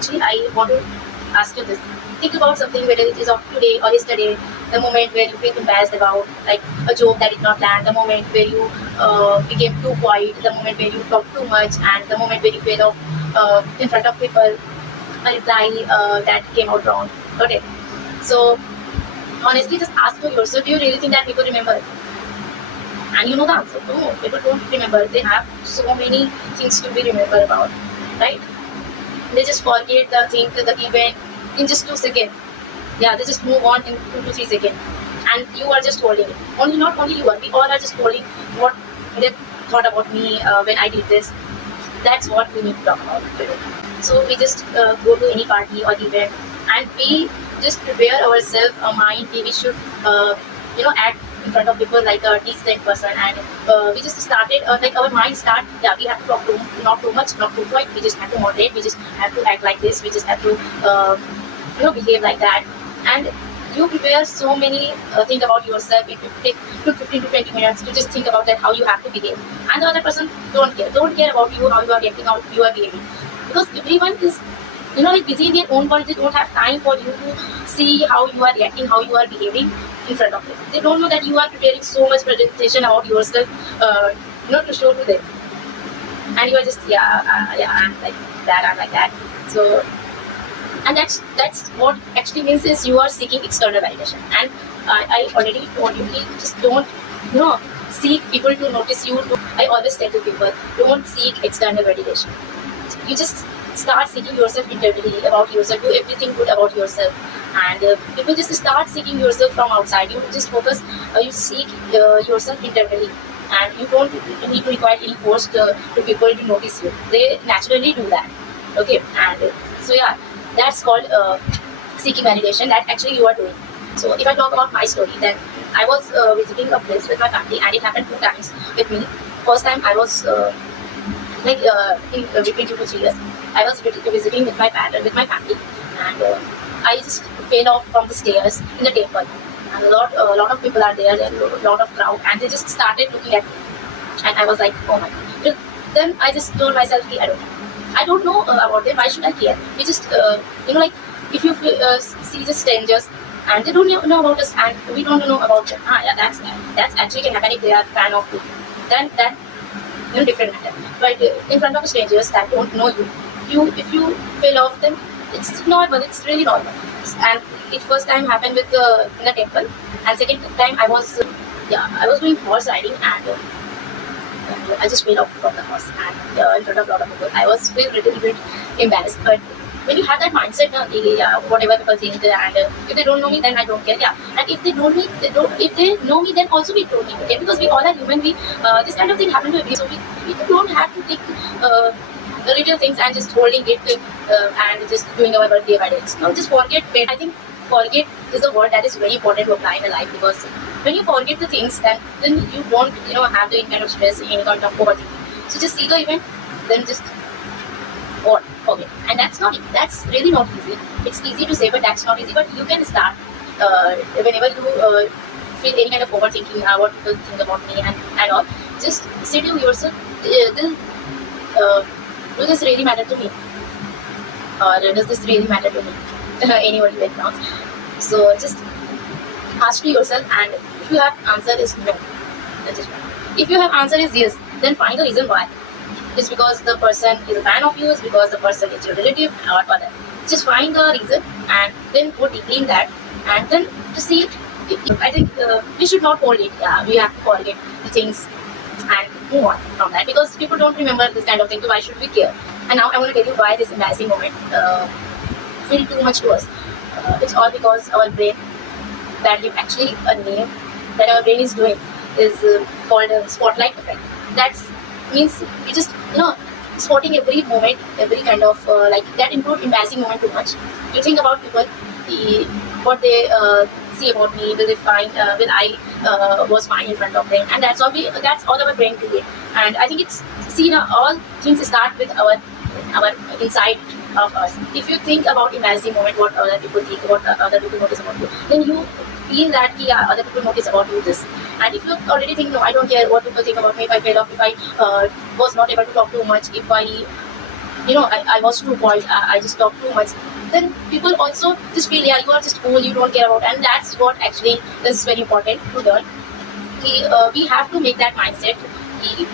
Actually, I want to ask you this. Think about something, whether it is of today or yesterday, the moment where you feel embarrassed about, like a joke that did not land, the moment where you became too quiet, the moment where you talked too much, and the moment where you failed off in front of people, a reply that came out wrong. Okay. So, honestly, just ask yourself, do you really think that people remember? And you know the answer. No, people don't remember. They have so many things to be remembered about, right? They just forget the thing, the event in just 2 seconds. Yeah, they just move on in 2 to 3 seconds, and you are just holding it. Only not only you are. We all are just holding what they thought about me when I did this. That's what we need to talk about today. So we just go to any party or event, and we just prepare ourselves a mind. We should act in front of people like a decent person, and we just started like our mind start. Yeah, we have to talk to not too much, not too quiet. We just have to moderate. We just have to act like this. We just have to behave like that, and you prepare so many think about yourself. It will take 15 to 20 minutes to just think about that how you have to behave, and the other person don't care about you, how you are acting, how you are behaving, because everyone is like busy in their own world. They don't have time for you to see how you are reacting, how you are behaving in front of them. They don't know that you are preparing so much presentation about yourself to show to them, and you are just I'm like that, I'm like that. So, and that's what actually means is you are seeking external validation. And I already told you, just don't seek people to notice you. I always tell to people, don't seek external validation. You just start seeking yourself internally about yourself. Do everything good about yourself, and people just start seeking yourself from outside. You just focus, you seek yourself internally, and you don't need to require any force to people to notice you. They naturally do that. Okay. And so yeah, that's called seeking validation that actually you are doing. So if I talk about my story, then I was visiting a place with my family, and it happened 2 times with me. First time I was in between 2 to 3 years, I was visiting with my family, and I just fell off from the stairs in the temple, and a lot of people are there, and a lot of crowd, and they just started looking at me, and I was like, oh my god. Then I just told myself, I don't know about them. Why should I care? We just like if you see the strangers and they don't know about us, and we don't know about them. Yeah, that's actually can happen if they are fan of you. Then that different matter. But in front of strangers that don't know you, if you fail off them, it's normal. It's really normal. And it first time happened with in the temple, and second time I was I was doing horse riding, and I just fell off from the horse, and in front of a lot of people. I was feel little bit embarrassed, but when you have that mindset, whatever people think, and if they don't know me, then I don't care. Yeah, and if they know me, if they know me, then also we don't need to care, because we all are human. We this kind of thing happen to everyone, so we don't have to take the little things and just holding it and just doing our work day by day. No, just forget it. I think forget is a word that is very important to apply in a life, because when you forget the things, then you don't have any kind of stress, any kind of overthinking. So just see the event, then just forget. And that's really not easy. It's easy to say, but that's not easy. But you can start whenever you feel any kind of overthinking, what people think about me and all. Just say to yourself, does this really matter to me, or does this really matter to me? Anybody that counts. So just ask to yourself, and if you have answer is no, then just if you have answer is yes, then find the reason why. It's because the person is a fan of you, it's because the person is your relative, or other. Just find the reason, and then go deeply in that, and then to see it. I think we should not hold it. Yeah, we have to forget the things and move on from that, because people don't remember this kind of thing. So why should we care? And now I want to tell you why this embarrassing moment feel too much to us. It's all because our brain, that give actually a name that our brain is doing, is called a spotlight effect. That means we just spotting every moment, every kind of like that include embarrassing moment too much. You think about people, what they see about me, will they find will I was fine in front of them, and that's all our brain create. And I think it's all things start with our inside of us. If you think about embarrassing moment, what other people think, what other people notice about you, then you feel that other people notice about you this. And if you already think, no, I don't care what people think about me, if I fail off, if I was not able to talk too much, if I I was too quiet, I just talk too much, then people also just feel, yeah, you are just cool, you don't care about, and that's what actually is very important to learn. We have to make that mindset. We,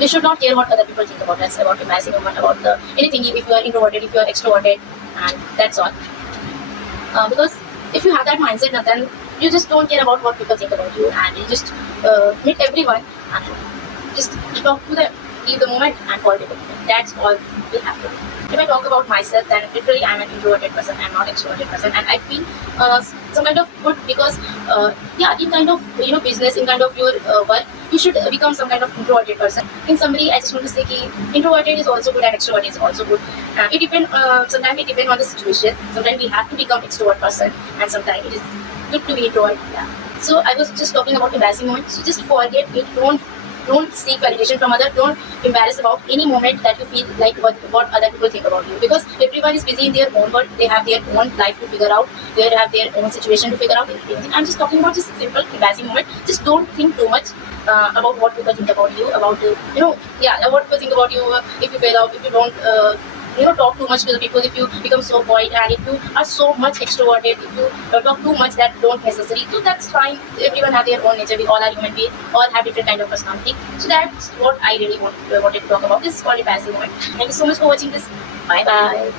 we should not care what other people think about us, about embarrassing moment, about the anything. If you are introverted, if you are extroverted, and that's all. Because if you have that mindset, then you just don't care about what people think about you, and you just meet everyone and just talk to them, leave the moment, and forget about it. That's all we have to do. If I talk about myself, then literally I'm an introverted person. I'm not extroverted person, and I feel some kind of good because yeah, in kind of business, in kind of your work, you should become some kind of introverted person. In summary, I just want to say that introverted is also good and extrovert is also good. It depends. Sometimes it depends on the situation. Sometimes we have to become extrovert person, and sometimes it is good to be introvert. Yeah. So I was just talking about embarrassing moments. So just forget it. Don't seek validation from others. Don't embarrass about any moment that you feel like what other people think about you, because everyone is busy in their own world. They have their own life to figure out. They have their own situation to figure out. I'm just talking about just simple embarrassing moment. Just don't think too much about what people think about you, about yeah, what people think about you. If you fail off, if you don't talk too much to the people, if you become so quiet, and if you are so much extroverted, if you talk too much that don't necessary, so that's fine. Everyone have their own nature. We all are human beings, all have different kind of personality. So that's what I really wanted to talk about. This is called a passive moment. Thank you so much for watching this. Bye bye.